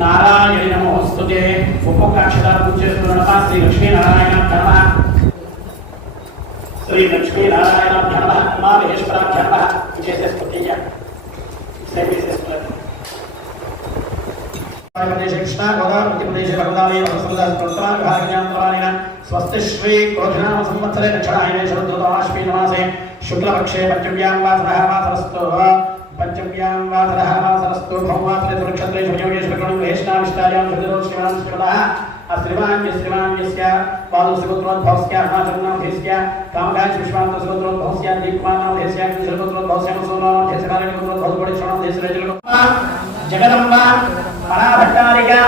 नारायण नमोस्तुते श्री लक्ष्मी नारायण श्री लक्ष्मी नारायण कृष्ण स्वस्ति श्री क्रोधनाम संवत्सरे दक्षिणायने शरदोषाश्विनमासे शुक्लपक्षे पंचम्यां वासरस्तु पंचम्यां वासरस्तु भौमात्रे नक्षत्रे शोभयोगेश्वरगुणं वैष्णविष्टायां हृदयोश्रीमान् श्रीमतः श्रीमान्यस्य पादुसुगोत्रोद्भवस्य अरुणाचलनामधेस्य कामकाज विश्वान्तसुगोत्रोद्भवस्य दीपमानामधेस्य किशोरोत्रोद्भवस्य मसोनामधेस्य कारणोत्रोद्भवस्य जगदम्बा पराभट्टारिका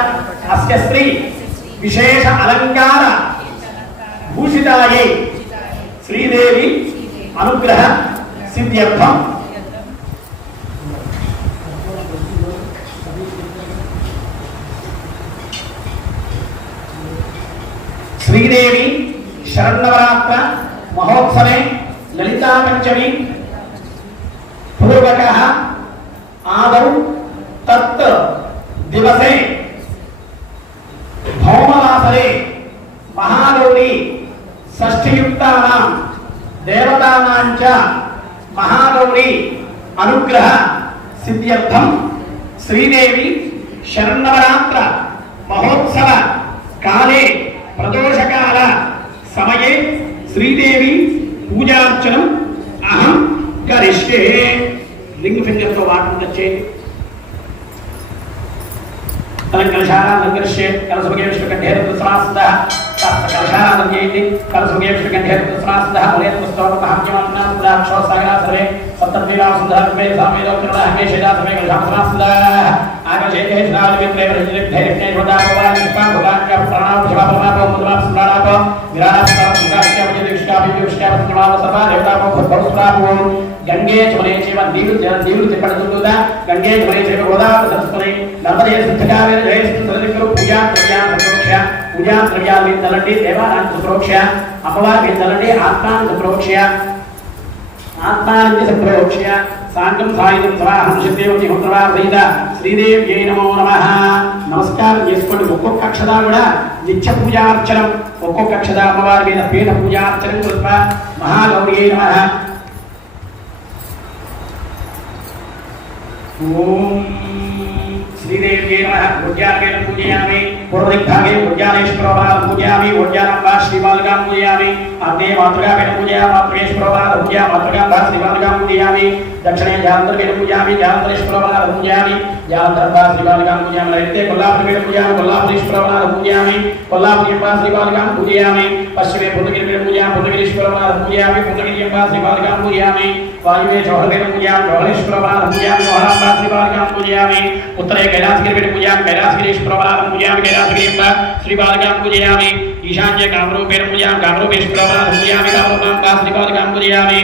अस्य स्त्री विशेष अलंकार भूषितायै श्रीदेवी अनुग्रह सिद्ध्यर्थम श्रीदेवी शरन्नवरात्र महोत्सवे ललिता पंचमी पूर्वकः आदौ तत् दिवसे भौमवासरे महागौरी षष्ठीयुक्तानां देवतानां च महागौरी अनुग्रह सिद्ध्यर्थम श्रीदेवी शरन्नवरात्र महोत्सव काले प्रदोषकाल समये श्रीदेवी पूजार्चनम अहम करिष्ये। लिंग फिंगर तो वाटन तच्चे कलशाराधनकरिष्ये कलसुभगे विष्णुकण्ठे रुद्रसमासदः कलशाराधनयेति कलसुभगे विष्णुकण्ठे रुद्रसमासदः मुलेत्पुस्तकमहाज्ञाननामदाक्षोसागरा सर्वे सप्तद्वीरासुन्दररूपे सामेदोक्तिर्वः हमेशेदा सर्वे कलशासमासदः आगशेते श्रावणविप्रे वरजिलिग्धैर्यज्ञे भोदापवानिष्पां भोगान्या प्राणां शिवापरमापो मुद्रां स्मराणापो विराणास्तां सर्वा देवतापो भूतभवस्त्रापो गंगे चमने चैव दीवृति पडतुदा गंगे चमने चैव गोदावरी सरस्वती नर्मदे सिद्धकावेर जय सिद्धलिंगो पूजा द्रव्याल विंदलंडी देवानां सुप्रोक्ष अमवार विंदलंडी आत्मां सुप्रोक्ष आत्मानं सुप्रोक्ष सांगम सायुधं स्वाहं शिवदेवति होत्रवा सहित श्रीदेव्यै नमो नमः। नमस्कार చేసుకోండి ఒక్కొక్క అక్షదా కూడా నిత్య పూజార్చనం ఒక్కొక్క అక్షదా అమ్మవారి మీద పీఠ పూజార్చనం కృత్వా మహాగౌర్యై నమః। ओम श्रीदेव्यै नमः। उद्यानेन पूजयामि पूर्वदिग्भागे उद्यानेश्वरवार पूजयामि उद्यानंबा श्रीबालकां पूजयामि अग्नेय मातृकावेन पूजयामि मातृकेश्वरवार पूजया मातृकां श्रीबालकां पूजयामि दक्षिणे जालंधरवेन पूजयामि जालंधरेश्वरवार पूजयामि जालंधरंबा श्रीबालकां पूजयामि नैऋत्ये कोल्हापुरवेन पूजयामि कोल्हापुरेश्वरवार पूजयामि कोल्हापुरेंबा श्रीबालकां पूजयामि पश्चिमे पुण्यगिरिवेन पूजयामि पुण्यगिरीश्वरवार पूजयामि पुण्यगिरिंबा श्रीबालकां पूजयामि वायुवे जौहरवेन पूजयामि जौहरेश्वरवार पूजयामि जौहरांबा श्रीबालकां पूजयामि उत्तरे कैलासगिरिवेन पूजयामि कैलासगिरीश्वरवार पूजयामि कैलासगिरिंबा श्रीबालकां पूजयामि ईशान्ये कामरूपेण पूजयामि कामरूपेश्वरवार पूजयामि कामरूपांबा श्रीबालकां पूजयामि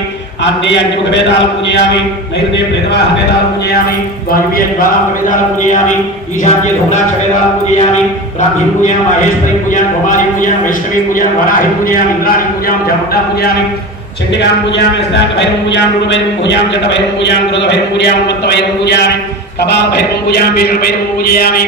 आग्नेये अग्निमुखवेदालं पूजयामि नैऋत्ये प्रेतवाहवेदालं पूजयामि वायुव्ये ज्वालामुखवेदालं पूजयामि ईशान्ये धूम्राक्षवेदालं पूजयामि ब्राह्मीं पूजयामि महेश्वरीं पूजयामि कुमारीं पूजयामि वैष्णवीं पूजयामि वराहीं पूजयामि इंद्राणीं पूजयामि चामुण्डां पूजयामि चंडिकां पूजयामि अस्ताकभैरवं पूजयामि रुद्रभैरवं पूजयामि जटभैरवं पूजयामि दुर्गभैरवं पूजयामि उन्मत्तभैरवं पूजयामि कपालभैरवं पूजयामि भीषणभैरवं पूजयामि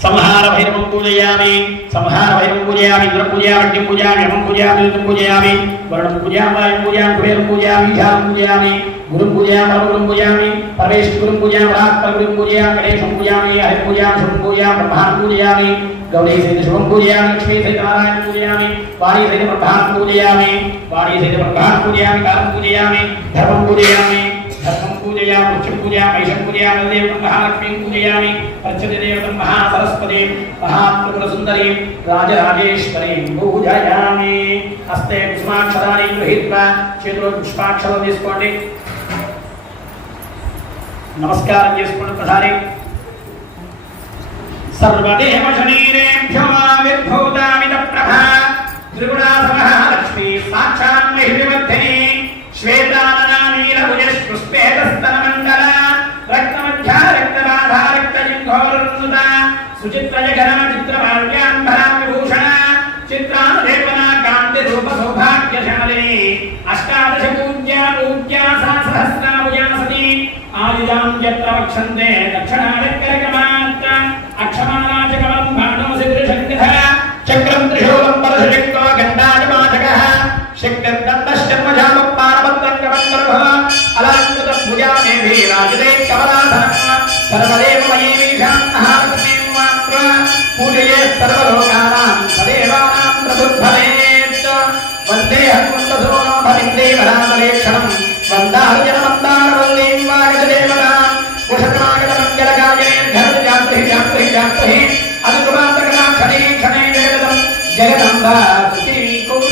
संहारभैरवं पूजयामि संहारभैरवं पूजयामि इंद्रं पूजयामि अग्निं पूजयामि यमं पूजयामि ऋतुं पूजयामि वरुणं पूजयामि वायुं पूजयामि कुबेरं पूजयामि ईशानं पूजयामि गुरुं पूजयामि परमगुरुं पूजयामि परमेश्वरं पूजयामि राजपरगुरुं पूजयामि गणेशं पूजयामि हरिं पूजयामि शुभं पूजयामि ब्रह्माणं पूजयामि गौरी सहित शुभं पूजयामि लक्ष्मी सहित नारायणं पूजयामि वाणी सहित ब्रह्माणं पूजयामि वाणी सहित ब्रह्माणं पूजयामि कालं पूजयामि धर्मं पूजयामि धर्मं पूजयामि पूजयामि मुच्चं पूजयामि ऐशं पूजयामि देवतं महालक्ष्मीं पूजयामि प्रत्यति देवतं महासरस्वतीं महात्रिपुरसुन्दरीं राजराजेश्वरीं पूजयामि हस्ते कुसुमाक्षराणि गृहीत्वा చేతిలో పుష్పాక్షరం తీసుకోండి నమస్కారం చేసుకోండి ప్రధాని सर्वदेव शरीरेभ्यो आविर्भूतामित प्रभा त्रिपुरासमहालक्ष्मी साक्षात् महिमवर्धिनी श्वेताननानीलभुजस्पुष्पेतस्तनमण्डला रक्तमध्या रक्तबाधा रक्तजिह्वोरुन्नुता सुचित्रजगना चित्रमाल्याम्बरा विभूषणा चित्रानुलेपना कान्तिरूपसौभाग्यशालिनी अष्टादश पूज्या पूज्या सा सहस्राभुजा सती आयुधां यत्र वक्षन्ते दक्षिणादिक्करकमात् अक्षमालाचकमलं भाणोसिद्धिशक्तिधर चक्रं त्रिशूलं परशुचिक्तो गण्डाजमाचकः शक्तिर्दन्तश्चर्मजामपारवत्तङ्गवत्तर्भव अलाङ्कृतभुजामेभिः राजते कमलाधरः सर्वदेव मयीमीशान्नहारतीं मात्र पूजये सर्वलोकानां सदेवानां प्रबुद्धवेत् वन्दे हनुमन्तसोनो भविन्देवरामलेक्षणं वन्दार्जनमन्दारवल्लीं वागजदेवतां कुशकमागतमङ्गलगायने धरति अनुकुमान्तकटाक्षणे क्षणे जगदं जगदम्बा सुखी कुरु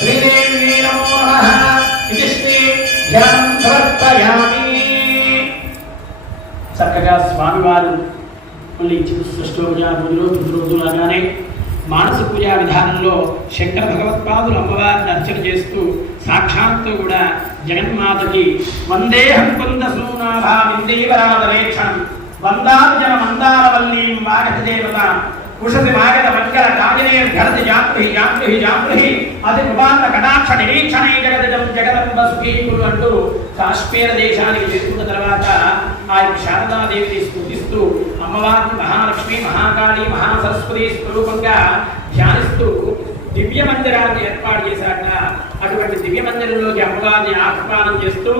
श्रीदेवी नमो नमः इति श्री जनं समर्पयामि చక్కగా స్వామివారు మళ్ళీ సృష్టోజ రోజులాగానే మానస పూజా విధానంలో శంకర భగవత్పాదులు అమ్మవారిని అర్చన చేస్తూ సాక్షాత్తు కూడా జగన్మాతకి వందేహం కుందసూనాభామిందేవరాధరేక్షణం వందార్జన మందారవల్లీం వాగత దేవత కుషసి వాగత మంగళ కాజనేర్ఘరతి జాగృహి జాగృహి జాగృహి అతి కృపాంత కటాక్ష నిరీక్షణే జగదజం జగదంబ సుఖీ కురు అంటూ కాశ్మీర దేశానికి చేరుకున్న తర్వాత ఆ శారదాదేవిని స్తుతిస్తూ అమ్మవారిని మహాలక్ష్మి మహాకాళి మహాసరస్వతి స్వరూపంగా ధ్యానిస్తూ దివ్య మందిరాన్ని ఏర్పాటు చేశాక అటువంటి దివ్య మందిరంలోకి అమ్మవారిని ఆహ్వానం చేస్తూ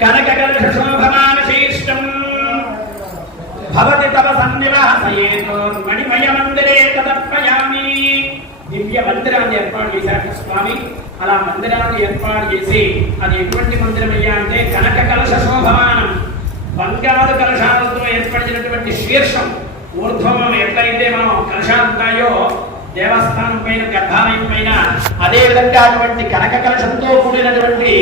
కనకకలశ శోభమానశీర్షం భవతి తవ సన్నివాసయేతో మణిమయ మందిరే తదర్పయామి దివ్య మందిరాన్ని ఏర్పాటు చేశాక స్వామి అలా మందిరాన్ని ఏర్పాటు చేసి అది ఎటువంటి మందిరం అయ్యా అంటే కనక కలశ శోభమానం బంగారు కలశాలతో ఏర్పడినటువంటి శీర్షం ఊర్ధ్వం ఎట్లయితే మనం కలశాలు ఉంటాయో దేవస్థానం పైన గర్భాలయం పైన అదే విధంగా అటువంటి కనక కలశంతో కూడినటువంటి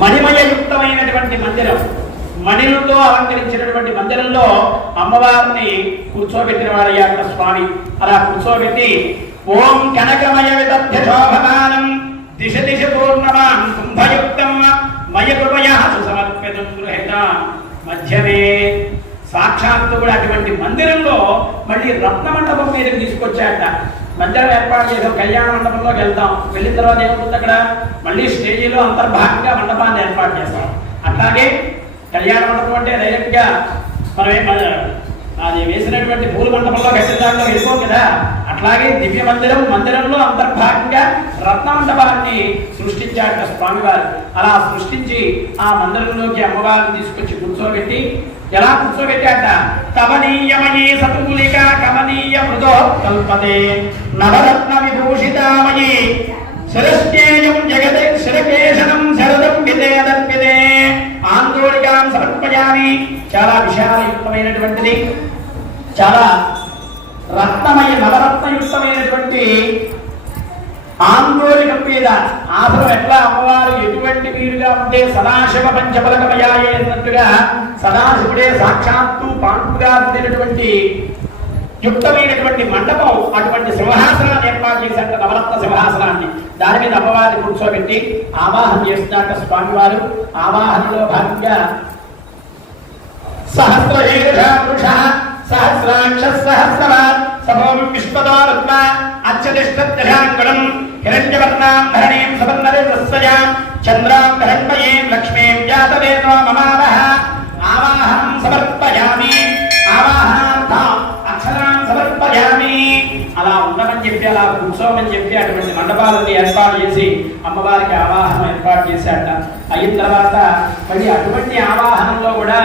మణిమయయుక్తమైనటువంటి మందిరం మణిలతో అలంకరించినటువంటి మందిరంలో అమ్మవారిని కూర్చోబెట్టిన వాడయ్యా అక్కడ స్వామి అలా కూర్చోబెట్టి ఓం కనకమయ విదధ్య శోభమానం దిశ దిశ పూర్ణమాన్ కుంభయుక్తం మయకృపయా సుసమర్పితం గృహీత మధ్యమే సాక్షాత్తు కూడా అటువంటి మందిరంలో మళ్ళీ రత్న మండపం మీదకి తీసుకొచ్చాట మందిరం ఏర్పాటు చేసాం కళ్యాణ మండపంలోకి వెళ్తాం వెళ్ళిన తర్వాత ఏమవుతుంది అక్కడ మళ్ళీ స్టేజీలో అంతర్భాగంగా మండపాన్ని ఏర్పాటు చేస్తాం అట్లాగే కళ్యాణ మండపం అంటే డైరెక్ట్ గా మనం అది వేసినటువంటి పూల మండపంలో కట్టిన దాంట్లో వెళ్ళిపోం కదా అట్లాగే దివ్య మందిరం మందిరంలో అంతర్భాగంగా రత్న మండపాన్ని సృష్టించాట స్వామివారు అలా సృష్టించి ఆ మందిరంలోకి అమ్మవారిని తీసుకొచ్చి కూర్చోబెట్టి ఎలా కూర్చోబెట్టాట కమనీయమయీ సతులిక కమనీయ మృదో కల్పతే నవరత్న విభూషితామయీ శిరశ్చేయం జగదే శిరకేశనం శరదం విదేదర్పిదే ఆందోళికాం సమర్పయామి చాలా విశాలయుక్తమైనటువంటిది చాలా రత్నమయ నవరత్నయుక్తమైనటువంటి ఆందోళికం మీద ఆసనం ఎట్లా అమ్మవారు ఎటువంటి వీరుగా ఉంటే సదాశివ పంచబలకమయాయే అన్నట్టుగా సదాశివుడే సాక్షాత్తు పాండుగా ఉండినటువంటి యుక్తమైనటువంటి మండపం అటువంటి సింహాసనాన్ని ఏర్పాటు చేశాక నవరత్న సింహాసనాన్ని దాని మీద అమ్మవారిని కూర్చోబెట్టి ఆవాహన చేస్తున్నట్ట స్వామివారు ఆవాహనలో భాగంగా సహస్రశీర్ష సహస్రాక్ష సహస్రవాన్ సభోమి విశ్వదారత్న అచ్చదిష్టత్యశాంగుణం హిరణ్యవర్ణాం ధరణీం సపన్నరేతస్సయాం చంద్రాం హిరణ్మయీం లక్ష్మీం జాతవేదో మమావహ ఆవాహనం సమర్పయామి ఆవాహనార్థం అక్షరాన్ని సమర్పయామి అలా ఉండమని చెప్పి అలా కూర్చోమని చెప్పి అటువంటి మండపాలని ఏర్పాటు చేసి అమ్మవారికి ఆవాహనం ఏర్పాటు చేశాట అయిన తర్వాత మళ్ళీ అటువంటి ఆవాహనంలో కూడా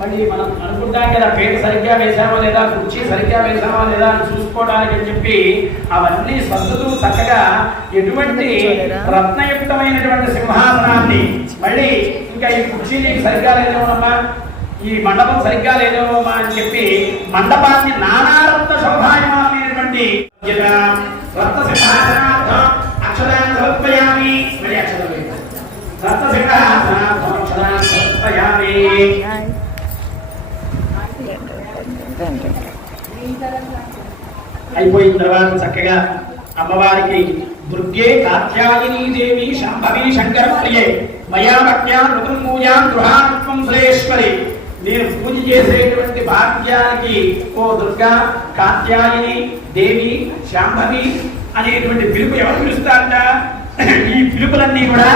మళ్ళీ మనం అనుకుంటాం కదా, పేట సరిగ్గా వేసామో లేదా, కుర్చీ సరిగ్గా వేసామో లేదా అని చూసుకోవడానికి అని చెప్పి అవన్నీ సర్దుతూ చక్కగా ఎటువంటి రత్నయుక్తమైనటువంటి సింహాసనాన్ని, మళ్ళీ ఇంకా ఈ కుర్చీ నీకు సరిగ్గా లేదేమోనమ్మా, ఈ మండపం సరిగ్గా లేదేమోమా అని చెప్పి మండపాన్ని నానారత్న శోభాయమానమైనటువంటి రత్న సింహాసనార్థం అక్షరాన్ని సమర్పయామి. మళ్ళీ అక్షరం రత్న సింహాసనార్థం అక్షరాన్ని సమర్పయామి. అయిపోయిన తర్వాత చక్కగా అమ్మవారికి దుర్గే కాత్యాయనీ దేవి శాంభవి శంకర ప్రియే మయా భక్త్యా నృతం పూజాం గృహాత్వం సురేశ్వరి. నేను పూజ చేసేటువంటి భాగ్యానికి ఓ దుర్గా, కాత్యాయని దేవి, శాంభవి అనేటువంటి పిలుపు ఎవరు పిలుస్తారట? ఈ పిలుపులన్నీ కూడా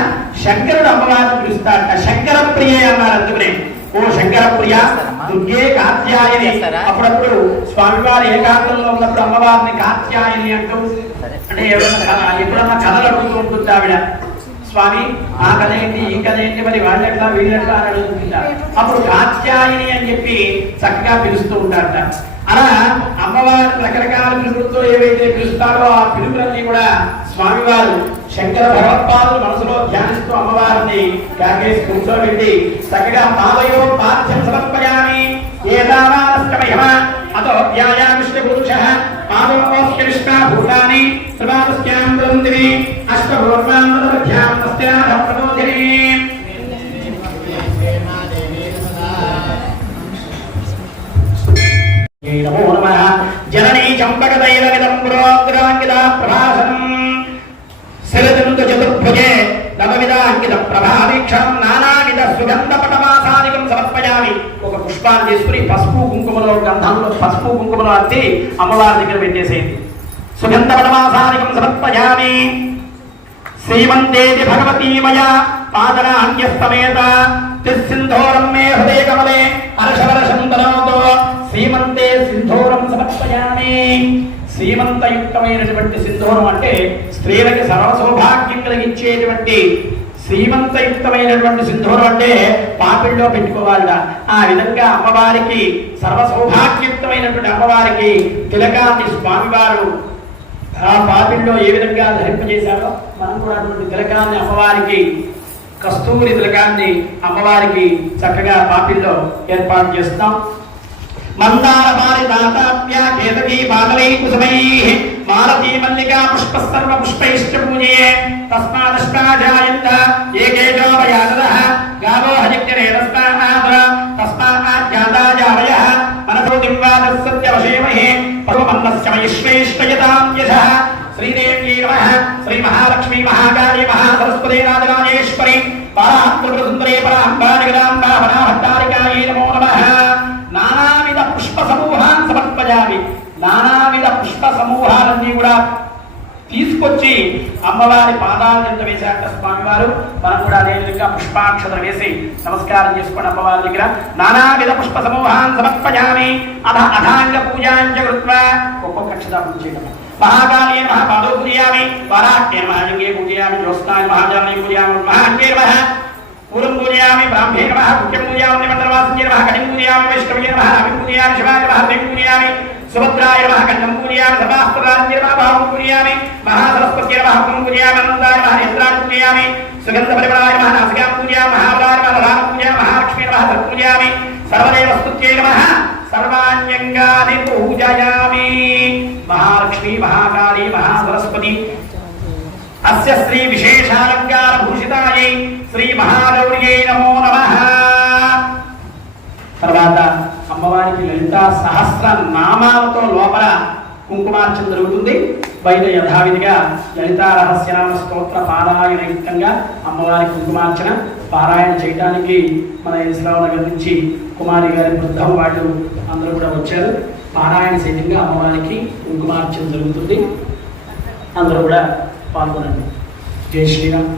శంకరుడు అమ్మవారిని పిలుస్తారట. శంకర ప్రియ అన్నారు. అందుకనే ఓ శంకర ప్రియ దుర్గే కాత్యాయని. అప్పుడప్పుడు స్వామివారి ఏకాంతంలో ఉన్నప్పుడు అమ్మవారిని కాత్యాయని అంటూ, అంటే ఎప్పుడన్నా కథలు అడుగుతూ ఉంటుంది ఆవిడ, స్వామి ఆ కథ ఏంటి, ఈ కథ ఏంటి, మరి వాళ్ళెట్లా వీళ్ళెట్లా అని అడుగుతుంటారు. అప్పుడు కాత్యాయని అని చెప్పి చక్కగా పిలుస్తూ ఉంటారట. అలా అమ్మవారి రకరకాల పిలుపులతో ఏవైతే పిలుస్తారో ఆ పిలుపులన్నీ కూడా స్వామివారు శంకర భగవత్పాదులు మనసులో ధ్యానిస్తూ అమ్మవారిని కాకేసి కూర్చోబెట్టి చక్కగా పాదయో పాఠ్యం సమర్పయామి. ఏదావానష్టమయమ అతో ధ్యాయామిష్ట పురుషః పాదోస్య విష్ణాభూతాని త్రిపాదస్యాం వృందిని అష్టభూర్వాంతరధ్యాం తస్యాః ప్రబోధిని. నమో నమః. జననీ చంపకతైలమిదం పురోగ్రాంగిత ప్రభాసనం శరదంత చతుర్భుజే నవవిధాంకిత ప్రభావీక్షణం నానావిధ సుగంధ పటమాసాదికం సమర్పయామి. ఒక పుష్పాన్ని తీసుకుని పసుపు కుంకుమలో, గంధంలో పసుపు కుంకుమలో అత్తి అమ్మవారి దగ్గర పెట్టేసేయండి. సుగంధ పటమాసాదికం సమర్పయామి. శ్రీమంతేతి భగవతీమయ పాదనాన్యస్తమేత తిస్సింధోరం మే హృదయ కమలే హర్షవర్షం తనోతో శ్రీమంతే సింధూరం సమర్పయామి. శ్రీమంతయుక్తమైనటువంటి సింధూరం అంటే స్త్రీలకి సర్వ సౌభాగ్యం కలిగించేటువంటి శ్రీమంతయుక్తమైనటువంటి సింధూరం అంటే పాపిల్లో పెట్టుకోవాల. ఆ విధంగా అమ్మవారికి సర్వ సౌభాగ్యయుక్తమైనటువంటి అమ్మవారికి తిలకాన్ని స్వామివారు ఆ పాపిల్లో ఏ విధంగా ధరింపజేశారో మనం కూడా అటువంటి తిలకాన్ని అమ్మవారికి, కస్తూరి తిలకాన్ని అమ్మవారికి చక్కగా పాపిల్లో ఏర్పాటు చేస్తాం. మందార పారిజాతాప్య కేతకీ బాలై కుసుమైః మాలతీ మల్లికా పుష్ప సర్వ పుష్పైశ్చ పూజయే. తస్మాదష్టాజాయంత ఏకేజోవయానదః గావో హయజ్ఞరేరస్మాః తస్మాజ్జాతాజావయః మనసో దివ్వాదస్సత్యవశేమహే పరమన్నస్య వైశ్వేష్వయతాం యశః. శ్రీదేవ్యై నమః. శ్రీ మహాలక్ష్మీ మహాకాళీ మహాసరస్వతీ రాజరాజేశ్వరి పరాత్రిపురసుందరీ పరాంబా జగదాంబా వనాభట్టారికాయై నమో నమః. నానావిధ పుష్ప సమూహాన్ని సమర్పయామి. నానావిధ పుష్ప సమూహాలన్నీ కూడా తీసుకొచ్చి అమ్మవారి పాదాల చెంత వేశాక స్వామివారు, మనం కూడా అదే విధంగా పుష్పాక్షతలు వేసి నమస్కారం చేసుకోండి అమ్మవారి దగ్గర. నానావిధ పుష్ప సమూహాన్ని సమర్పయామి. అథాంగ పూజాంచ కృత్వా ఒక్కొక్క అక్షత పూజ చేయడం. మహాకాళీ నమః పాదో పూజయామి. వారాహ్యే నమః లింగే పూజయామి. జ్యోత్స్నాయ నమః జాననే పూజయామి. మహాంగే నమః పూర్వం పూజయామి. బ్రాహ్మణే నమః ముఖ్యం పూజయామి. నిమంత్రవాసంజే నమః కటిం పూజయామి. వైష్ణవే నమః అభిం పూజయామి. శివాయ నమః దేం పూజయామి. సుభద్రాయ నమః కంఠం పూజయామి. సభాస్తరాంజే నమః బాహుం పూజయామి. మహాసరస్వత్యే నమః పుం పూజయామి. అనంతాయ నమః నేత్రాన్ని పూజయామి. సుగంధ పరిమళాయ నమః నాసికాం పూజయామి. మహాబలాయ నమః దధానం పూజయామి. మహాలక్ష్మీ నమః తత్ పూజయామి. సర్వదేవస్తుత్యై నమః సర్వాణ్యంగాని పూజయామి. మహాలక్ష్మీ మహాకాళీ మహాసరస్వతి అస్య శ్రీ విశేషాలంకార భూషితాయై శ్రీ మహాగౌర్యై నమో నమః. తర్వాత అమ్మవారికి లలితా సహస్ర నామాలతో లోపల కుంకుమార్చన జరుగుతుంది. బయట యథావిధిగా లలితా రహస్యనామ స్తోత్ర పారాయణయుక్తంగా అమ్మవారి కుంకుమార్చన పారాయణ చేయడానికి మన ఇస్లాం నగర్ నుంచి కుమారి గారి వృద్ధం వాళ్ళు అందరూ కూడా వచ్చారు. పారాయణ సైతంగా అమ్మవారికి కుంకుమార్చన జరుగుతుంది. అందరూ కూడా పాల్గొనండి. జై శ్రీరామ్.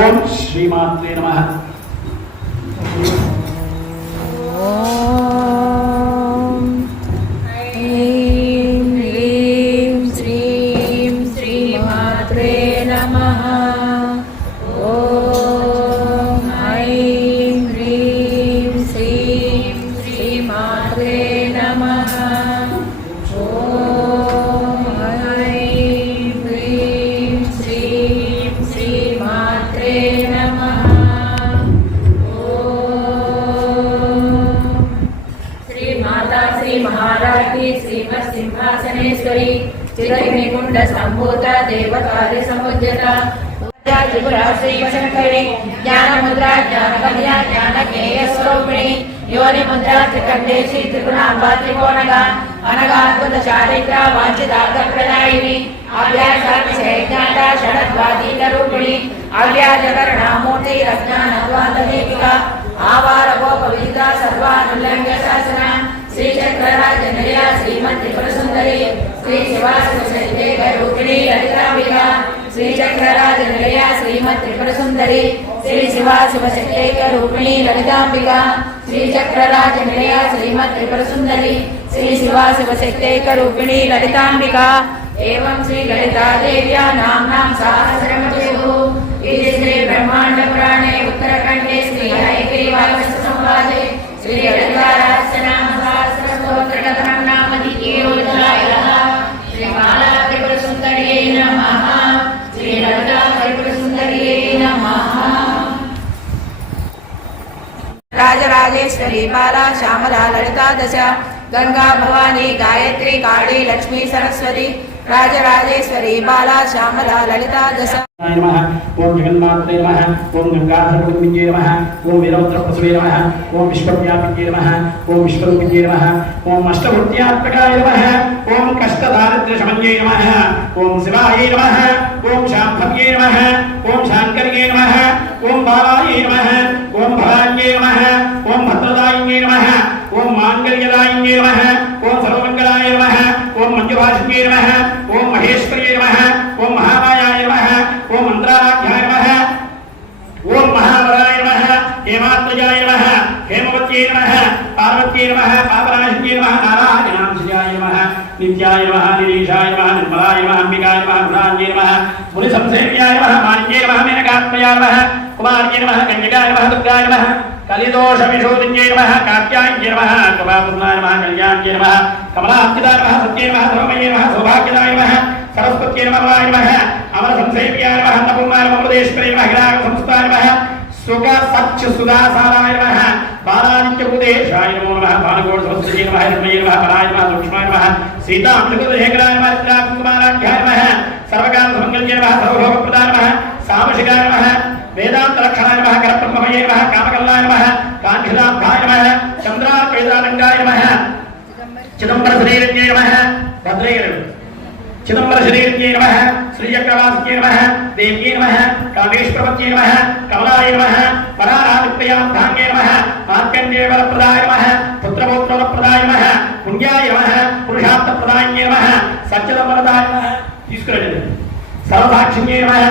ఓం శ్రీమాత్రే నమః. శ్రీమాత్రే నమః. ఓం सिंहासनेश्वरी चिरग्निकुण्ड सम्भूता देवकार्य समुज्जता त्रिपुरा श्रीवशंकरी ज्ञानमुद्रा ज्ञानगम्या ज्ञानज्ञेय स्वरूपिणी योनिमुद्रा त्रिकण्डेशी त्रिगुणाम्बा त्रिकोणगा अनगाद्भुत चारित्र वाञ्छितार्थप्रदायिनी अव्यासाज्ञाता षडद्वादीतरूपिणी अव्याजकरणामूर्ति रत्नानद्वाददीपिका आवारगोपविदिता सर्वानुल्लङ्घ्य शासना श्रीचक्रराजनया श्रीमत्त्रिपुरसुन्दरी श्रीशिवाशिवशक्तिरूपिणी ललिताम्बिका श्रीचक्रराजनया श्रीमत्त्रिपुरसुन्दरी श्रीशिवाशिवशक्तिरूपिणी ललिताम्बिका श्रीचक्रराजनया श्रीमत्त्रिपुरसुन्दरी श्रीशिवाशिवशक्तिरूपिणी ललिताम्बिका एवं श्री ललिता देव्या नाम्नां सहस्रमतिः इति श्री ब्रह्मांड पुराणे उत्तरखंडे श्री हयग्रीवागस्त्य संवादे श्री ललिता सहस्रनाम सहस्र स्तोत्र कथनं नाम द्वितीयोऽध्यायः। श्री बाला त्रिपुर सुंदर्यै नमः। श्री ललिता त्रिपुर सुंदर्यै नमः। राजराजेश्वरी बाला श्यामला ललिता दश गंगा भवानी गायत्री काली लक्ष्मी सरस्वती राजराजेश्वरी बाला श्यामला ललिता दश नमः। ओम जगन्मात्रे नमः। ओम गंगाधरगुरुविंजे नमः। ओम वीरौद्रप्रसवे नमः। ओम विश्वव्यापिन्ये नमः। ओम विश्वरूपिन्ये नमः। ओम अष्टमूर्त्यात्मकाय नमः। ओम कष्टदारिद्र्यशमन्ये नमः। ओम शिवाय नमः। ओम शाम्भव्ये नमः। ओम शाङ्कर्ये नमः। ओम बालाय नमः। ओम भवान्ये नमः। ओम भद्रदायिन्ये नमः। ओम माङ्गल्यदायिन्ये नमः। ओम सर्वमङ्गलाय नमः। ओम मञ्जुभाषिन्ये नमः। ओम महेश्वर्ये नमः। ओम महामायाय नमः। ओम मंत्राराध्याय नमः। ओम महावराय नमः। हेमात्मजाय नमः। हेमवत्यै नमः। पार्वत्यै नमः। पापनाशिन्यै नमः। नारायणांशजाय नमः। नित्याय नमः। निरीशाय नमः। निर्मलाय नमः। अंबिकाय नमः। गुणान्ये नमः। मुनिसंसेव्याय नमः। मान्ये नमः। मेनकात्मयाय नमः। कुमार्ये नमः। कन्यकाय नमः। दुर्गाय नमः। कलिदोषविशोधिन्ये नमः। कात्यायन्ये नमः। कृपापूर्णाय नमः। कल्याण्ये नमः। कमलाब्धिदाय नमः। सत्ये नमः। धर्ममये नमः। सौभाग्यदाय नमः। सरस्वत्यै नमः। अमर संसेव्याय नमः। अन्नपूर्णाय नमः। अमृतेश्वरी नमः। हिराग संस्थाय नमः। सुख सच्च सुदासाराय नमः। बालानित्यभूतेशाय नमो नमः। भानुगोड़ समस्तये नमः। हिरण्मये नमः। पराय नमः। लक्ष्माय नमः। सीता अमृतकुलशेखराय नमः। चित्राकुमाराध्याय नमः। सर्वकाल सुमंगल्ये नमः। सर्वभोगप्रदाय नमः। सामशिकाय नमः। वेदान्तलक्षणाय नमः। करब्रह्ममये नमः। कामकल्लाय नमः। कान्तिदाब्धाय नमः। चन्द्रार्कवेदानङ्गाय नमः। चिदम्बरशरीरज्ञे नमः। भद्रये चिदम्बरशरीरज्ञे नमः। श्रीचक्रवासिन्ये नमः। देव्ये नमः। कामेश्वरवत्ये नमः। कमलाय नमः। वरारादित्ययाब्धाङ्गे नमः। मार्कण्डेयवरप्रदाय नमः। पुत्रपौत्रवरप्रदाय नमः। पुण्याय नमः। पुरुषार्थप्रदायिन्ये नमः। सच्चिदम्बरदाय नमः। తీసుకురండి సర్వసాక్షిన్యే నమः।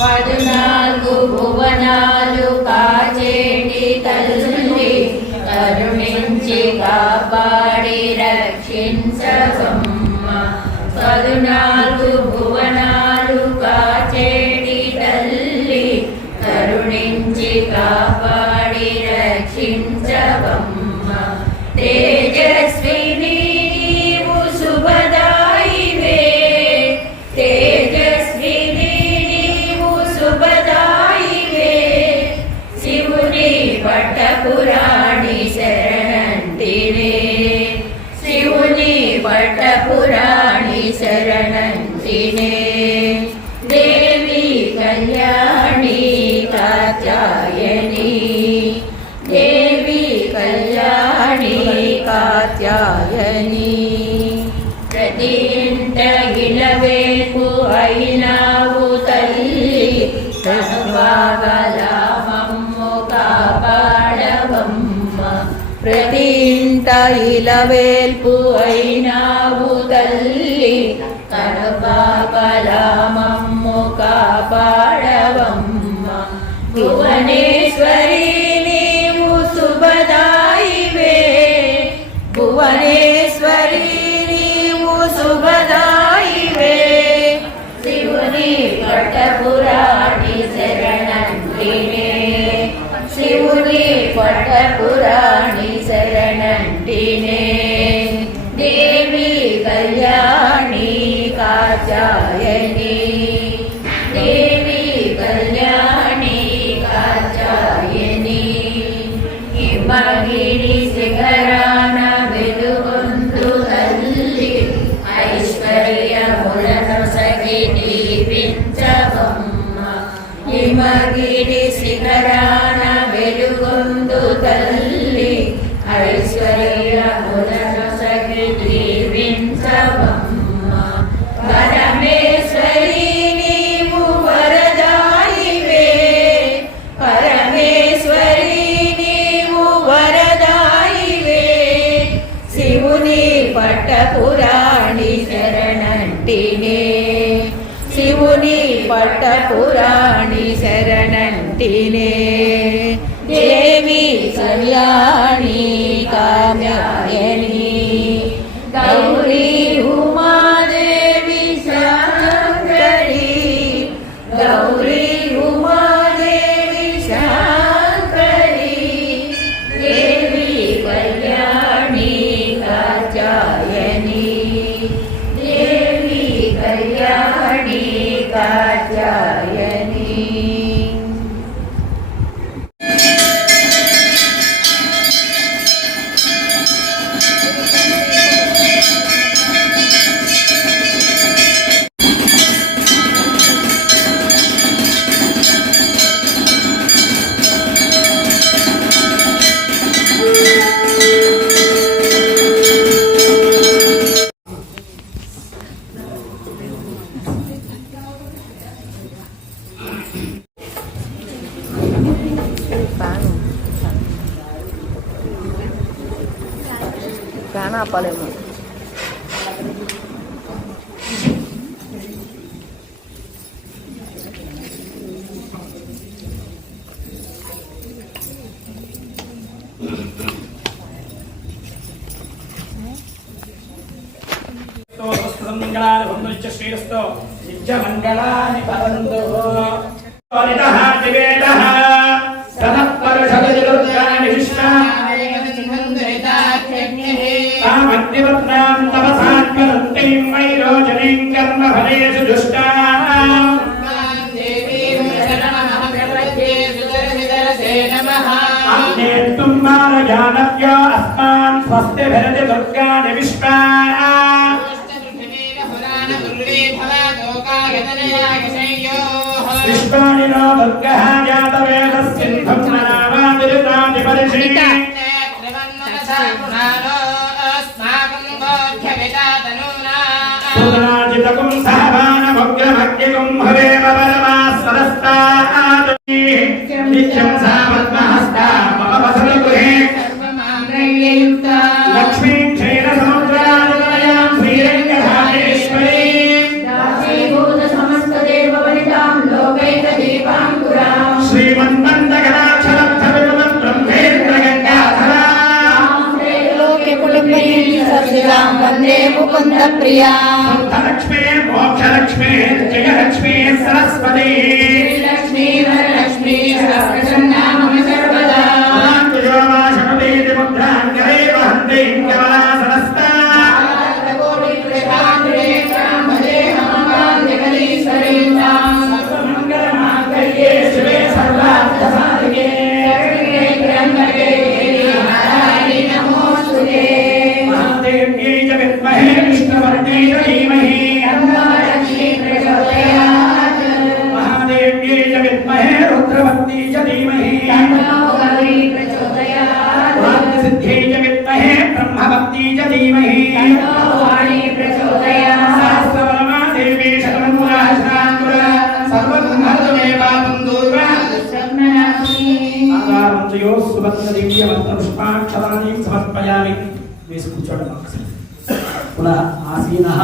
పదునాలుగు భువనాలు కాచేటి తల్లి కరుణించి కాపాడి రక్షించవమ్మ. పదునాలుగు భువనాలు కాచేటి తల్లి కరుణించి కాపాడి రక్షించవమ్మ. తేజస్విని నీవు శుభదాయివే. తేజస్విని నీవు శుభదాయివే. శివుని పట్టపురాణి శరణంటినే. శివుని పట్టపురాణి శరణంటినే. దేవి కళ్యాణి కాత్యాయని. దేవి కళ్యాణి కాత్యాయని. ప్రతి ఇంట ఇలవేల్పు అయినావు తల్లి కనువాగలమమ్ము కాపాడవమ్మ. ప్రతి ఇంట ఇలవేల్పు అయినావు తల్లి కనువాగలమమ్ము కాపాడవమ్మ. భువనేశ్వరి నీవు శుభదాయివే. భువనేశ్వరి నీవు శుభదాయివే. శివుని పట్టపురాణి శరణంటినే. శివుని పట్టపురాణి శరణంటినే. దేవి కళ్యాణి కాత్యాయని. దేవి కళ్యాణి కాత్యాయని. హిమ నొసగిని వించవమ్మ హిమగిరి శిఖరాన వెలుగొందు తల్లి ఐశ్వర్యముల నొసగిని వించవమ్మ పరమేశ్వరి నీవు వరదాయివే పరమేశ్వరి నీవు వరదాయివే శివుని పట్టపురాణి శరణంటినే శివుని పట్టపురాణి శరణంటినే దేవి కళ్యాణి కామ్యాయని గౌరీ ఉమాదేవి శాంకరి గౌరీ ఉమాదేవి శాంకరి దేవి కళ్యాణి కాత్యాయని దేవి కళ్యాణి కాత్యాయని ఫ్యాన్ ఆపాలేమో మంగళాని భవంతు శ్రీరస్తో నిత్య మంగళాని భవంతు పరితః దివేదః సనఃపరుషదజుర్గాని విష్ణామగ్నివత్నాం తపసాత్కరంతిం వైరోచనీం కర్మఫలేషు దుష్టాం ఆనేత్తుం మారజానవ్యో అస్మాన్ స్వస్తిభిరతి దుర్గాని విశ్వా విశ్వాని నో దుర్గః జాతవేదస్సింధం నామాదిరితాని పరిశీలి సురాజితకుం సహవానముగ్రమగ్నికుం హవేమ పరమాస్వరస్తాత్ నిత్యం సామద్మహస్తా మమ వసనగృహే లక్ష్మీం క్షీరసముద్రాదిలయాం శ్రీరంగధామేశ్వరీం శ్రీమన్మందకటాక్షలబ్ధవిమం బ్రహ్మేంద్రగంగాధరాం వందే ముకుంద ప్రియా లక్ష్మీ మోక్షలక్ష్మీ జయలక్ష్మీ సరస్వతీ లక్ష్మీ వరలక్ష్మీ సహస్రనామ సర్వదా శమవేది ముద్రాంగరే వహంతే కమలాసనస్తా శివే సర్వార్థసాధికే మహాదేవ్యై చ విద్మహే విష్ణువర్ణై చ ధీమహి మహాదేవ్యై చ విద్మహే రుద్రవత్యై చ ధీమహి సిద్ధ్యై చ విద్మహే బ్రహ్మవత్యై చ ధీమహి సహస్రవరమాదేవీ శతమూలాశ్రాంకుర సర్వబ్రహ్మత్వమేవాతం దూర్వా ఆధారంతయో సుభద్ర దివ్యవంత పుష్పాక్షరాన్ని సమర్పయామి. వేసి కూర్చోండి. పునః ఆసీనః.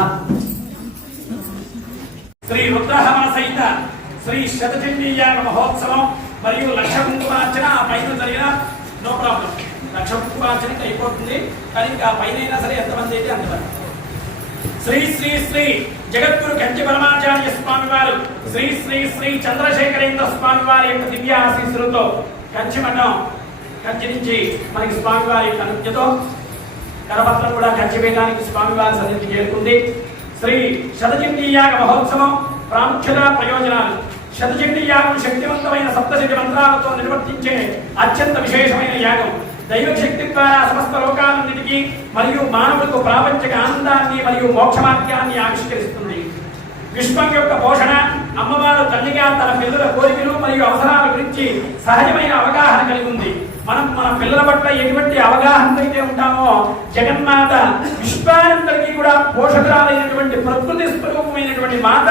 శ్రీ రుద్రహవన సహిత శ్రీ శతచండీయాగ మహోత్సవం మరియు లక్ష కుంకుమార్చన ఆ పైన జరిగిన నో ప్రాబ్లం. లక్ష కుంకుమార్చన అయిపోతుంది, కానీ ఇంకా పైన అయినా సరే ఎంతమంది అయితే అంతమంది. శ్రీ శ్రీ శ్రీ జగద్గురు కంచి పరమాచార్య స్వామి వారు శ్రీ శ్రీ శ్రీ చంద్రశేఖరేంద్ర స్వామి వారి యొక్క దివ్య ఆశీస్సులతో కంచి మఠం కంచి నుంచి మనకి స్వామి వారి యొక్క అనుజ్ఞతో కరపత్రం కూడా కంచి వేయడానికి స్వామి వారి సన్నిధికి చేరుకుంది. శ్రీ శతచండీయాగ మహోత్సవం ప్రాముఖ్యత ప్రయోజనాలు. శతచండీ యాగం శక్తివంతమైన సప్తశతి మంత్రాలతో నిర్వర్తించే అత్యంత విశేషమైన యాగం. దైవ శక్తి ద్వారా సమస్త లోకాలన్నిటికీ మరియు మానవులకు ప్రాపంచిక ఆనందాన్ని మరియు మోక్ష మార్గాన్ని ఆవిష్కరిస్తుంది. విశ్వం యొక్క పోషణ, అమ్మవారు తల్లిగా తన పిల్లల కోరికలు మరియు అవసరాల గురించి సహజమైన అవగాహన కలిగి ఉంది. మనం మన పిల్లల పట్ల ఎటువంటి అవగాహన అయితే ఉంటామో జగన్మాత విశ్వానందరికీ కూడా పోషకురాలైనటువంటి ప్రకృతి స్వరూపమైనటువంటి మాత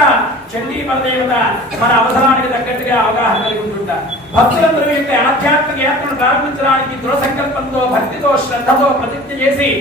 చండీ పరదేవత మన అవసరానికి తగ్గట్టుగా అవగాహన కలిగి ఉంటుంటారు. భక్తులందరూ యొక్క ఆధ్యాత్మిక యాత్రను ప్రారంభించడానికి దృఢ సంకల్పంతో, భక్తితో, శ్రద్ధతో ప్రతిజ్ఞ చేసి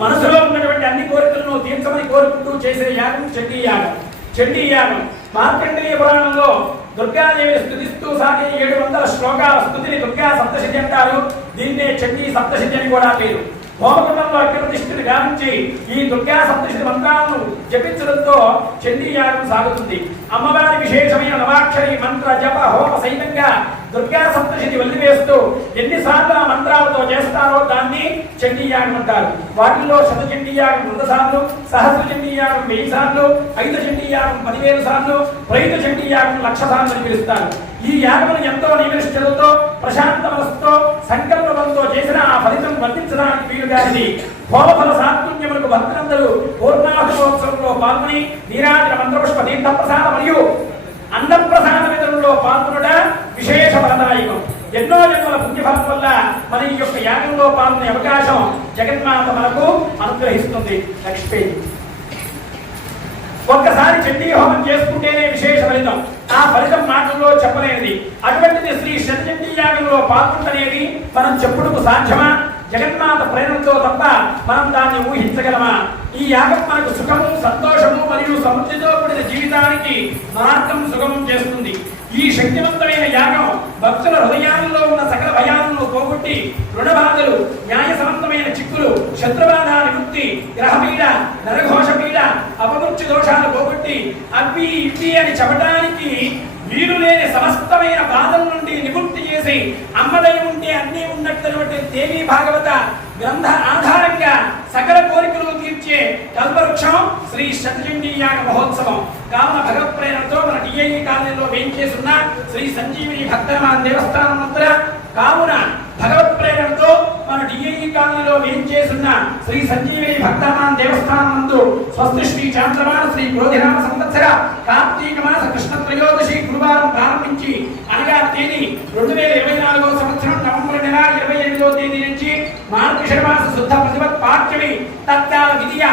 మనసులో ఉన్నటువంటి అన్ని కోరికలను తీర్చమని కోరుకుంటూ చేసే యాగం చండీ యాగం. చండీ యాగం మార్కండేయ పురాణంలో దుర్గాదేవిని స్తుతిస్తూ సాగే 700 శ్లోకాల స్తుతిని దుర్గా సప్తశతి అంటారు. దీన్నే చండీ సప్తశతి అని కూడా పేరు. హోమకుండంలో అగ్నిప్రతిష్ఠను గావించి ఈ దుర్గా సప్తశతి మంత్రాలను జపించడంతో చండీ యాగం సాగుతుంది. అమ్మవారి విశేషమైన నవాక్షరి మంత్ర జప హోమ సైతంగా దుర్గా సప్తశతి వల్లివేస్తూ ఎన్నిసార్లు ఆ మంత్రాలతో చేస్తారో దాన్ని చండీ యాగం అంటారు. వాటిల్లో శత చండీ యాగం 100 సార్లు, సహస్ర చండీ యాగం 1000 సార్లు, 5 చండీ యాగం 10,000 సార్లు, ప్రయుత చండీ యాగం 1,00,000 సార్లు అని పిలుస్తారు. ఈ యాగమును ఎంతో నియమనిష్టలతో, ప్రశాంత మనస్సుతో, సంకల్పంతో చేసిన ఆ ఫలితం వర్తించడానికి వీలుగానిది. హోమఫల సాత్పుణ్యములకు భక్తులందరూ పూర్ణాహుతోత్సవంలో పాల్గొని నీరాజన మంత్రపుష్ప తీర్థప్రసాద మరియు అన్నప్రసాద వితరణలో పాల్గొనట విశేష ఫలదాయకం. ఎన్నో జన్మల పుణ్యఫలం వల్ల మన ఈ యొక్క యాగంలో పాల్గొనే అవకాశం జగన్మాత మనకు అనుగ్రహిస్తుంది. Next page. ఒక్కసారి చండీ హోమం చేసుకుంటేనే విశేష ఫలితం. ఆ ఫలితం మాటల్లో చెప్పలేనిది. అటువంటిది శ్రీ శతచండీ యాగంలో పాల్గొంటనేది మనం చెప్పుడుకు సాధ్యమా? జగన్మాత ప్రేరణతో తప్ప మనం దాన్ని ఊహించగలమా? ఈ యాగం మనకు సుఖము, సంతోషము మరియు సమృద్ధితో కూడిన జీవితానికి మార్గం సుగమం చేస్తుంది. ఈ శక్తివంతమైన యాగం భక్తుల హృదయాల్లో ఉన్న సకల భయాలను పోగొట్టి రుణబాధలు, న్యాయసమంతమైన చిక్కులు, శత్రుబాధ నివృత్తి, గ్రహపీడ, నరఘోష పీడ, అపమృత్యు దోషాలు పోగొట్టి అవి ఇవి అని చెప్పడానికి వీరు లేని సమస్తమైన బాధల నుండి నివృత్తి చేసి అమ్మదై ఉంటే అన్నీ ఉన్నట్టు దేవి భాగవత గ్రంథ ఆధారంగా సకల కోరికలు తీర్చే కల్పవృక్షం శ్రీ శతచండీ యాగ మహోత్సవం. కావున భగవత్ ప్రేరణతో మన డిఐఈ కాలనీలో వేయించేస్తున్న శ్రీ సంజీవిని భక్తమాన్ దేవస్థానం మంత్ర కావున భగవత్ ప్రేరణతో మన డిఐఈ కాలనీలో వేయించేస్తున్న శ్రీ సంజీవిని భక్తమాన్ దేవస్థానం నందు స్వస్తి శ్రీ చాంద్రమాన శ్రీ క్రోధినామ సంవత్సర కార్తీక మాస కృష్ణ త్రయోదశి గురువారం ప్రారంభించి అనగా తేదీ 2024వ సంవత్సరం నవంబర్ నెల 28వ తేదీ నుంచి మార్గశిర మాస శుద్ధ ప్రతిపత్ పాఠ్యమి తత్కాల విధియ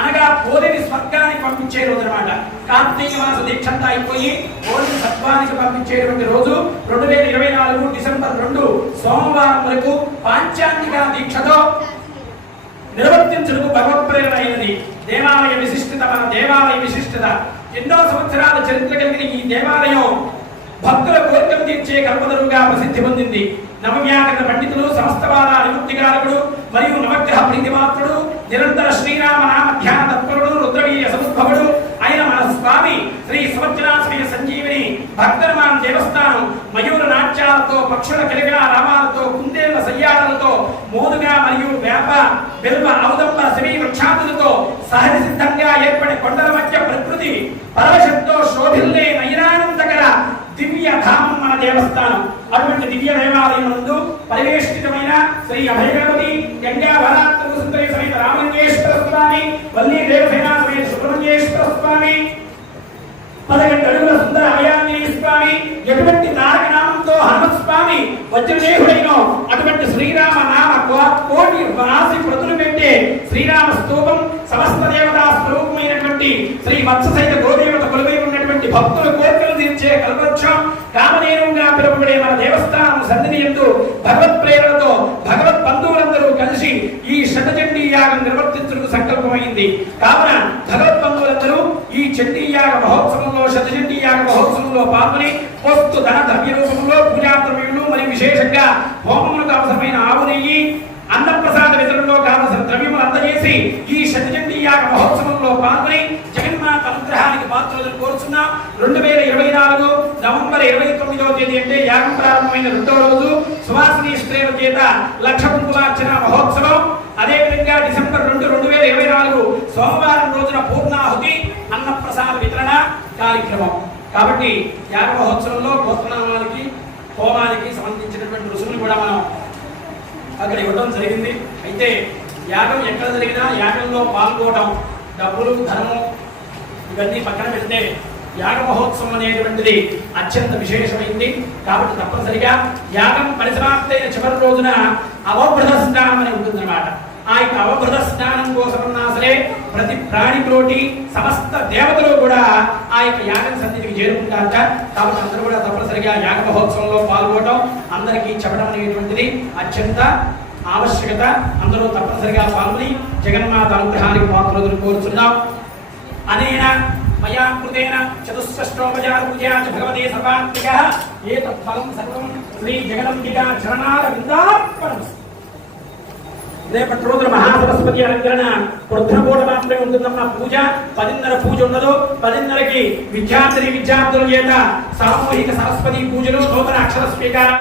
అనగా పోలిని స్వర్గానికి పంపించే రోజు అనమాట. కార్తీక మాస దీక్షంతా అయిపోయి పోలిని సత్వానికి పంపించేటువంటి రోజు 2024 డిసెంబర్ 2 సోమవారం వరకు పాంచాంగిక దీక్షతో నిర్వర్తించడానికి భగవత్ ప్రేరణ అయినది. దేవాలయ విశిష్టత మన దేవాలయ విశిష్టత. ఎన్నో సంవత్సరాల చరిత్ర కలిగిన ఈ దేవాలయం భక్తుల కోరికలు తీర్చే కల్పతరువుగా ప్రసిద్ధి పొందింది. నవవ్యాకరణ పండితులు, సమస్తవాద నివృత్తికారకుడు మరియు నవగ్రహ ప్రీతిమాత్రుడు, నిరంతర శ్రీరామ నామ ధ్యాన తత్పరుడు, రుద్రవీర్య సముద్భవుడు అయిన మన స్వామి శ్రీ సంవత్సరాశ్రయ సంజీవిని భక్తమాన్ దేవస్థానం మయూర నాట్యాలతో, పక్షుల కిలకిల రామాలతో, కుందేళ్ల సయ్యాడలతో, మోదుగా మరియు వేప, బిల్వ, ఔదంబ, శమీ వృక్షాదులతో సహజ సిద్ధంగా ఏర్పడే కొండల మధ్య ప్రకృతి పరవశంతో శోభిల్లే నయనానందకర దివ్య ధామం మన దేవస్థానం. అటువంటి దివ్య దేవాలయం నందు పరివేష్టితమైన శ్రీ అభయగణపతి, గంగా వరాత్మ సుందరి సమేత రామలింగేశ్వర స్వామి, వల్లీ దేవసేన సమేత సుబ్రహ్మణ్యేశ్వర స్వామి, 11 అడుగుల సుందర అభయాంజనేయ స్వామి, ఎటువంటి తారక నామంతో హనుమత్ స్వామి వజ్రదేహుడైన అటువంటి శ్రీరామ నామ కోటి రాశి ప్రతులు పెట్టే శ్రీరామ స్తూపం, సమస్త దేవతా స్వరూపమైనటువంటి శ్రీ మత్స్యసహిత గోదేవత కొలువై ఉన్నటువంటి భక్తుల కోరికలు తీర్చే కల్పవృక్షం కామధేనువుగా పిలువబడే మన దేవస్థానం సన్నిధి యందు భగవత్ ప్రేరణతో భగవత్ బంధువులందరూ కలిసి ఈ శతచండీ యాగం నిర్వర్తించుటకు సంకల్పమైంది. కావున భగవత్ బంధువులందరూ ఈ చండీ యాగ మహోత్సవంలో, శతచండీ యాగ మహోత్సవంలో పాల్గొని వస్తు ధన ద్రవ్య రూపంలో పూజా ద్రవ్యములు మరియు విశేషంగా హోమములకు అవసరమైన ఆవు నెయ్యి, అన్నప్రసాద వితరణలో కావలసిన ద్రవ్యములు అందజేసి ఈ శతచండీ యాగ మహోత్సవంలో పాల్గొని జగన్మాత అనుగ్రహానికి పాత్రలను కోరుచున్నాం. 2024 నవంబర్ 29వ తేదీ అంటే యాగం ప్రారంభమైన 2వ రోజు సువాసిని స్త్రీల చేత లక్ష కుంకుమార్చన మహోత్సవం. అదేవిధంగా డిసెంబర్ 2, 2024 సోమవారం రోజున పూర్ణాహుతి అన్నప్రసాద వితరణ కార్యక్రమం. కాబట్టి యాగ మహోత్సవంలో గోత్రనామానికి, హోమానికి సంబంధించినటువంటి రుసుములు కూడా మనం అక్కడ ఇవ్వడం జరిగింది. అయితే యాగం ఎక్కడ జరిగినా యాగంలో పాల్గొనడం, డబ్బులు, ధనము ఇవన్నీ పక్కన పెడితే యాగ మహోత్సవం అనేటువంటిది అత్యంత విశేషమైంది. కాబట్టి తప్పనిసరిగా యాగం పరిసమాప్తైన చివరి రోజున అవభృత స్నానం అని ఉంటుందన్నమాట. ఆ యొక్క అవభృత స్నానం కోసమన్నా సరే ప్రతి ప్రాణితోటి సమస్త దేవతలు కూడా ఆ యొక్క యాగం సన్నిధికి చేరుకుంటారట. కాబట్టి అందరూ కూడా తప్పనిసరిగా యాగ మహోత్సవంలో పాల్గొనడం, అందరికీ చెప్పడం అనేటువంటిది అత్యంత ఆవశ్యకత. అందరూ తప్పనిసరిగా పాల్గొని జగన్మాత అనుగ్రహానికి పాత్రలు కోరుతున్నాం. అనేన మయా కృతేన చతుష్షష్టోపచార పూజా చ భగవతే సర్వాత్మికః ఏతత్ ఫలం సర్వం శ్రీ జగదంబికా చరణారవిందార్పణమస్తు. రేపటి రోజున మహాసరస్వతి అలంకరణ వృద్ధపూట మాత్రమే ఉంటుందన్న పూజ. 10:30 పూజ ఉండదు. 10:30కి విద్యార్థుల చేత సామూహిక సరస్వతి పూజలు, నూతన అక్షర స్వీకారం.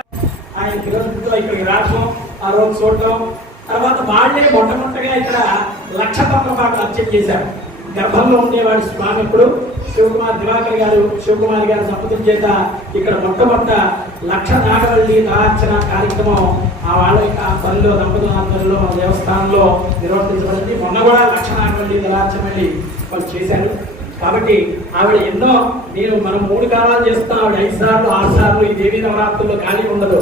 ఆయన పిల్లలతో ఇక్కడికి రావడం, ఆ రోజు చూడటం, తర్వాత వాళ్ళే మొట్టమొదటిగా ఇక్కడ 1,00,000 తమలపాకులు అర్చన చేశారు. గర్భంలో ఉండేవాడు స్వామి. ఇప్పుడు శివకుమార్ దివాకర్ గారు, శివకుమార్ గారి సంపదల చేత ఇక్కడ మొట్టమొదట 1,00,000 నాగవల్లి దళార్చన కార్యక్రమం ఆ వాళ్ళ యొక్క పనిలో దంపతుల ఆధ్వర్యంలో మన దేవస్థానంలో నిర్వర్తించబడింది. మొన్న కూడా 1,00,000 నాగవల్లి దళార్చన వెళ్ళి వాళ్ళు చేశారు. కాబట్టి ఆవిడ ఎన్నో, మనం 3 కాలాలు చేస్తున్నాం, ఆవిడ 5 సార్లు 6 సార్లు ఈ దేవీ నవరాత్రుల్లో ఖాళీ ఉండదు.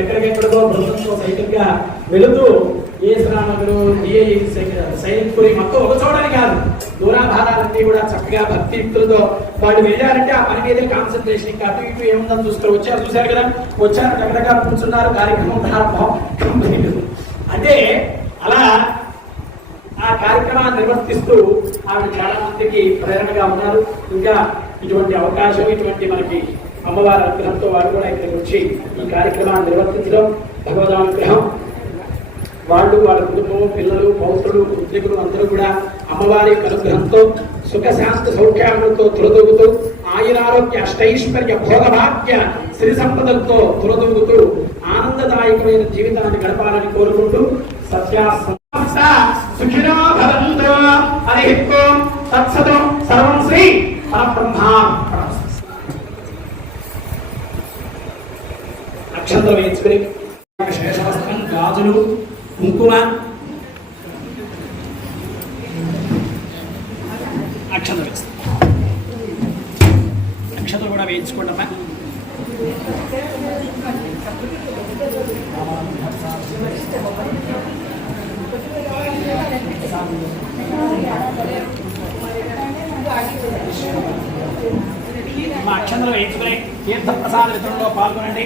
ఎక్కడికెక్కడికో బృందంతో సైకిల్గా వెళుతూ ఏసరానగరు, సైనికుడి మొత్తం ఒక చూడని కాదు, దూరాభారాలన్నీ కూడా చక్కగా భక్తియుక్తులతో వాళ్ళు వెళ్ళారంటే ఆ పని మీదే కాన్సన్ట్రేషన్. ఇంకా అటు ఇటు ఏముందని చూశారు కదా, వచ్చారు చక్కగా కూర్చున్నారు, కార్యక్రమం ప్రారంభం. అంటే అలా ఆ కార్యక్రమాన్ని నిర్వర్తిస్తూ ఆవిడ చాలా మందికి ప్రేరణగా ఉన్నారు. ఇంకా ఇటువంటి అవకాశం, ఇటువంటి మనకి అమ్మవారి అనుగ్రహంతో వారు కూడా ఇక్కడికి వచ్చి ఈ కార్యక్రమాన్ని నిర్వర్తించడం భగవద్ అనుగ్రహం. వాళ్ళు, వాళ్ళ కుటుంబం, పిల్లలు, పౌత్రులు, ఉద్యోగులు అందరూ కూడా అమ్మవారి అనుగ్రహంతో సుఖశాంతి సౌఖ్యాలతో తులదూగుతూ, ఆయురారోగ్య అష్టైశ్వర్య భోగభాగ్య శ్రీ సంపదలతో తులదూగుతూ ఆనందదాయకమైన జీవితాన్ని గడపాలని కోరుకుంటూ సుఖినో భవంతు. హరి ఓం తత్సతు. సర్వం శ్రీ పరబ్రహ్మార్పణమస్తు. అక్షంతలు వేయించుకుని శేషవస్త్రం, గాజులు, కుంకుమ, అక్షంతలు వేస్తాం. అక్షంతలు కూడా వేయించుకోండి అమ్మా. మా అక్షంతలు వేయించుకుని తీర్థ ప్రసాద వితరణలో పాల్గొనండి.